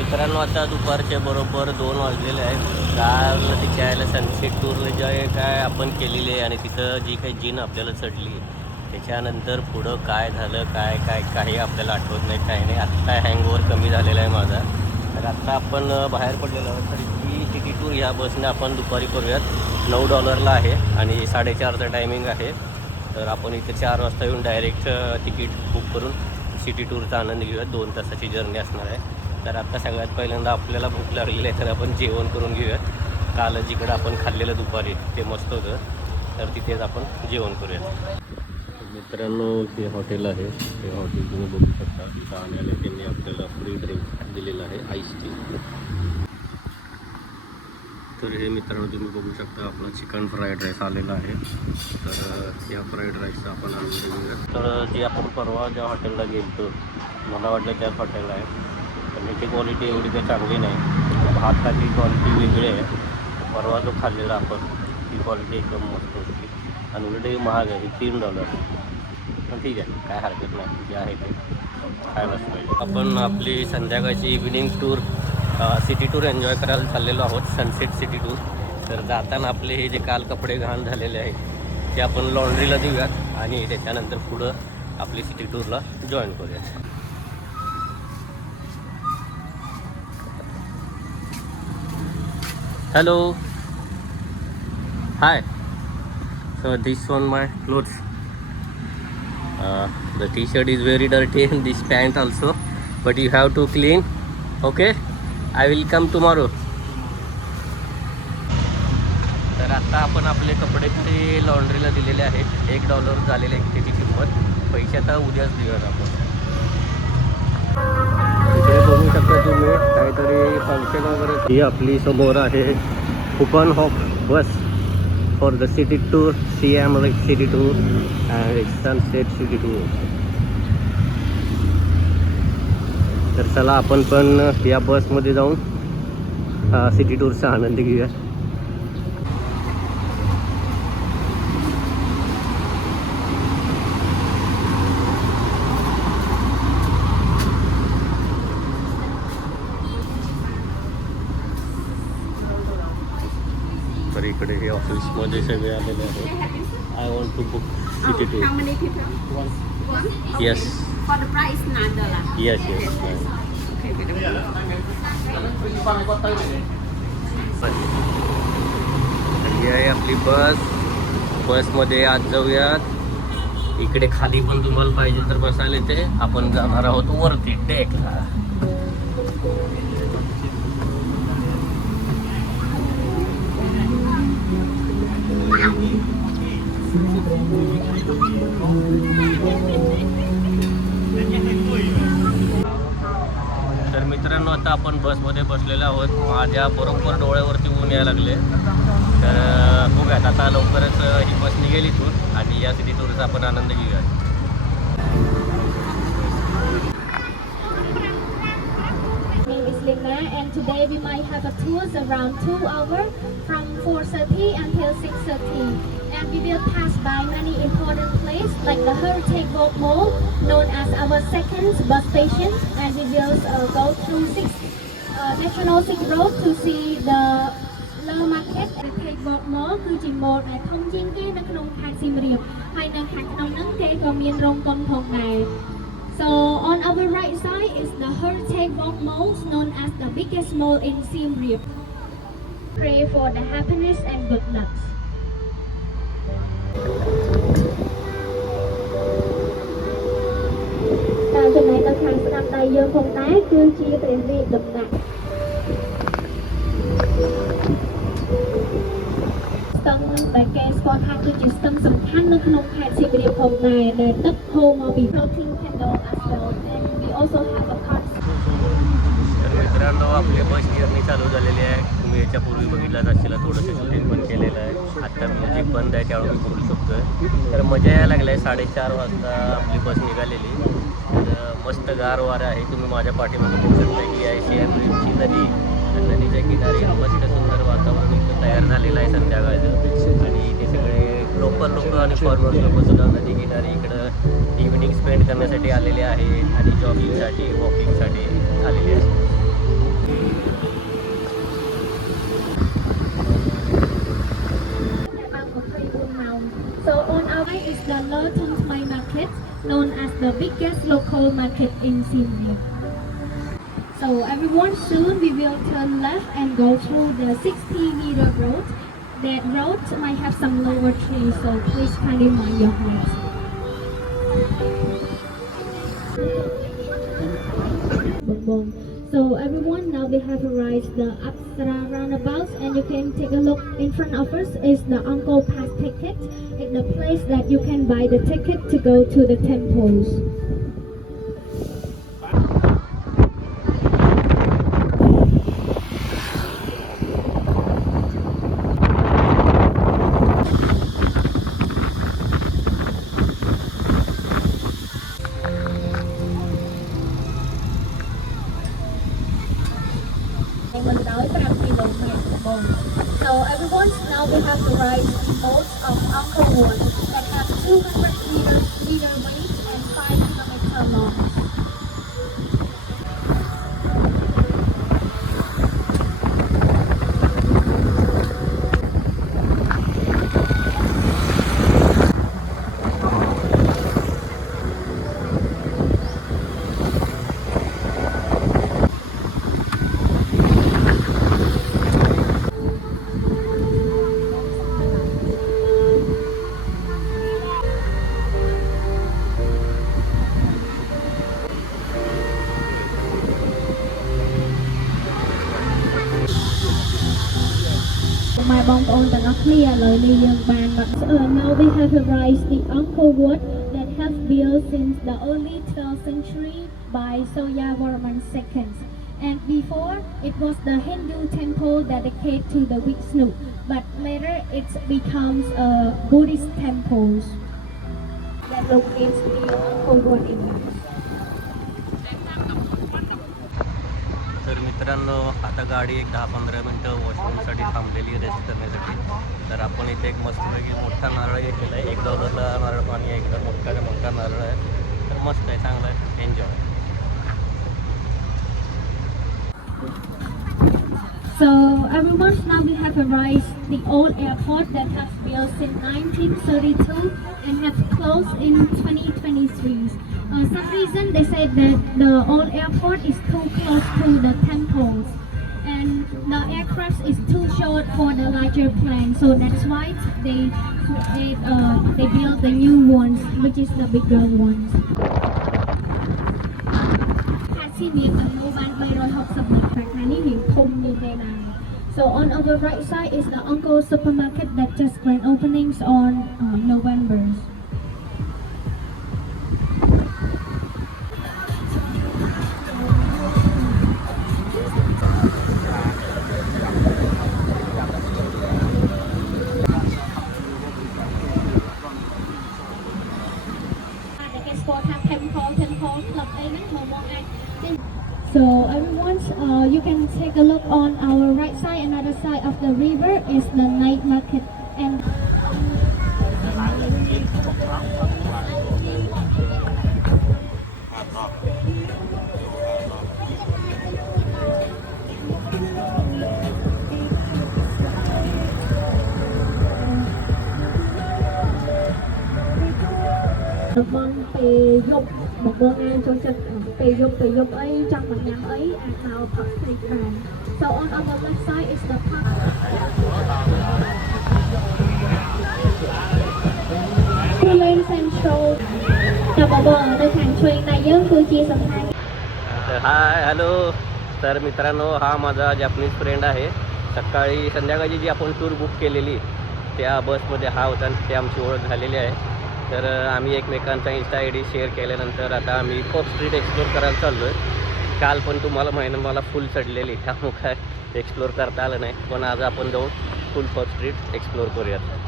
मित्रांनो, आता दुपारचे बरोबर 2 वाजलेले आहेत. काल तिच्या यायला सनसेट टूरला जे काय आपण केलेली आहे आणि तिथं जी काही जीन आपल्याला चढली, त्याच्यानंतर पुढं काय झालं काय काय काही आपल्याला आठवत नाही, काही नाही. आत्ता हँगओव्हर कमी झालेला आहे माझा. तर आत्ता आपण बाहेर पडलेलो आहोत. तर ही सिटी टूर ह्या बसने आपण दुपारी करूयात. $9 आहे आणि 4:30चा टायमिंग आहे. तर आपण इथे 4 वाजता येऊन डायरेक्ट तिकीट बुक करून सिटी टूरचा आनंद घेऊयात. 2 तासाची जर्नी असणार आहे. तर आता सगळ्यात पहिल्यांदा आपल्याला भूक लागलेली आहे, तर आपण जेवण करून घेऊयात. काल जिकडं आपण खाल्लेलं दुपारी ते मस्त होतं, तर तिथेच आपण जेवण करूयात. मित्रांनो, हे हॉटेल आहे. हे हॉटेल तुम्ही बघू शकता. तिथं आणायला त्यांनी आपल्याला फ्री ड्रिंक दिलेलं आहे, आईस टी. तर हे मित्रांनो तुम्ही बघू शकता, आपला चिकन फ्राईड राईस आलेला आहे. तर या फ्राईड राईसचा आपण आनंद घेऊयात. तर जे आपण परवा ज्या हॉटेलला गेलो, मला वाटलं त्याच हॉटेलला आहे, पण याची क्वालिटी एवढी काही चांगली नाही. भाताची क्वालिटी वेगळी आहे. परवा जो खाल्लेला आपण, ती क्वालिटी एकदम मस्त होती आणि उलटही महाग आहे, $3. पण ठीक आहे, काय हरकत नाही, जे आहे ते खायलाच पाहिजे. आपण आपली संध्याकाळची evening tour city tour enjoy करायला चाललेलो आहोत, सनसेट सिटी टूर. तर जाताना आपले हे जे काल कपडे घाण झालेले आहेत ते आपण लॉन्ड्रीला देऊयात आणि त्याच्यानंतर पुढं आपली सिटी टूरला जॉईन करूयात. Hello. Hi. So this one my clothes. The t-shirt is very dirty and this pant also. But you have to clean. Okay? I will come tomorrow. तर आता आपण आपले कपडे ते लॉन्ड्रीला दिलेले आहेत. $1 झालेले आहे त्याची किंमत. पैसे आता उद्याच देऊयात आपण. इकडे बघू शकता तुम्ही काहीतरी फंक्शन वगैरे. ही आपली समोर आहे कूपन हॉप बस for the city tour, CM city tour and sunset city tour. तर चला आपण पण या बसमध्ये जाऊन सिटी टूरचा आनंद घेऊया. तर इकडे हे ऑफिसमध्ये सगळे आलेले आहेत. I want to book city tour. How many people? One. Yes. For the price, $9. Yes, yes. ही आहे आपली बस. बसमध्ये आज जाऊयात. इकडे खाली पण तुम्हाला पाहिजे तर बसायला येते. आपण जाणार आहोत वरती डेकला. तर मित्रांनो, आता आपण बसमध्ये बसलेलो आहोत. माझ्या बरोबर डोळ्यावरती ऊन यायला लागले. तर बघूयात आता लवकरच ही बस निघेल इथून आणि या सिटी टूरचा आपण आनंद घेऊया. And today we might have a tours around 2 hours from 4:30 until 6:30. And we will pass by many important places like the Heritage Walk Mall, known as our second bus station. And we will go through National 6 Road to see the Low Market. Heritage Walk Mall គឺជា mall ដែលធំជាងគេនៅក្នុងខេត្តសៀមរាប ហើយនៅខាងក្នុងហ្នឹងគេក៏មានរោងកុនផងដែរ So on our right side is the Heritage Walk Mall, known as the biggest mall in Siem Reap. Pray for the happiness and good luck. តាមចំណែកនៅខាងស្ដាំដៃយើងផងដែរគឺជាព្រះរាជដំណាក់ ស្ទឹងដែលគេស្គាល់ថាគឺជាស្ទឹងសំខាន់នៅក្នុងខេត្តសៀមរាបផងដែរដែលទឹកហូរមកពី floating candle as well. And we also have a concert. तर मित्रांनो, आपली bus journey चालू झालेली आहे. तुम्ही याच्यापूर्वी बघितलाच असेल, थोडंसं शूटिंग पण केलेलं आहे. आता म्युझिक बंद आहे त्यामुळे मी बोलू शकतोय. तर मजा यायला लागली आहे. 4:30 वाजता आपली बस निघालेली. तर मस्त गार वारा आहे. तुम्ही माझ्या पाठीमध्ये बघू शकता की आहे सिएम रिपची नदी. नदीच्या किनारी मस्त सुंदर वातावरण इथं तयार झालेलं आहे संध्याकाळचं. आणि इथे सगळे लोकल लोक आणि फॉरेनर्स लोकसुद्धा नदी किनारी इकडं इव्हिनिंग स्पेंड करण्यासाठी आलेले आहेत आणि जॉगिंगसाठी वॉकिंगसाठी आलेले आहेत. biggest local market in Siem Reap. So everyone, soon we will turn left and go through the 60-meter road. That road might have some lower trees, so please kindly mind your height. Boom, boom. So everyone, now we have arrived the Apsara roundabouts, and you can take a look in front of us is the Angkor Pass ticket. It's the place that you can buy the ticket to go to the temples. So everyone, now we have the right boats of Angkor Wat that have 200 meter weight and 5 kilometer long. My bong on the clear now we have arrived the Angkor Wat that has built since the early 12th century by Suryavarman II. And before, it was the Hindu temple dedicated to the Vishnu, but later it becomes a Buddhist temple that locates the Angkor Wat in Laos. तर मित्रांनो, आता गाडी एक 10-15 मिनटं वॉशरूमसाठी थांबलेली रेस्ट करण्यासाठी. तर आपण इथे एक मस्तपैकी मोठा नारळ घेतलेला आहे. $1 नारळ पाणी आहे, एकदम मोठा नारळ आहे. तर मस्त आहे, चांगलं आहे, enjoy. So everyone, now we have arrived the old airport that has built since 1932 and has closed in 2023. Some reason they said that the old airport is too close to the temples and the aircraft is too short for the larger plane, so that's why they built the new ones, which is the bigger ones. So on our right side is the Angkor supermarket that just grand openings on November. So everyone, you can take a look on our right side. Another side of the river is the night market, and vâng về dục một bộ an cho chật về dục ấy trong mặt nhắn ấy nào thật thì bàn. So on our left side is the park. Lên Central. Chào bà bò, nơi hàng truyền này giới cư chia sầm hai. Hi hello. तर मित्रांनो, हा माझा Japanese friend आहे. सकाळी संध्याकाळची जी आपण tour book केलेली त्या बसमध्ये हा होता आणि ते आमची ओळख झालेली आहे. तर आम्ही एकमेकांचा इंस्टा ID शेअर केल्यानंतर आता आम्ही पब स्ट्रीट एक्सप्लोर करायला चाललो आहे. काल पण तुम्हाला मला फुल चढलेली, त्यामुळे काय एक्सप्लोर करता आलं नाही, पण आज आपण जाऊन फुल पब स्ट्रीट एक्सप्लोर करूयात.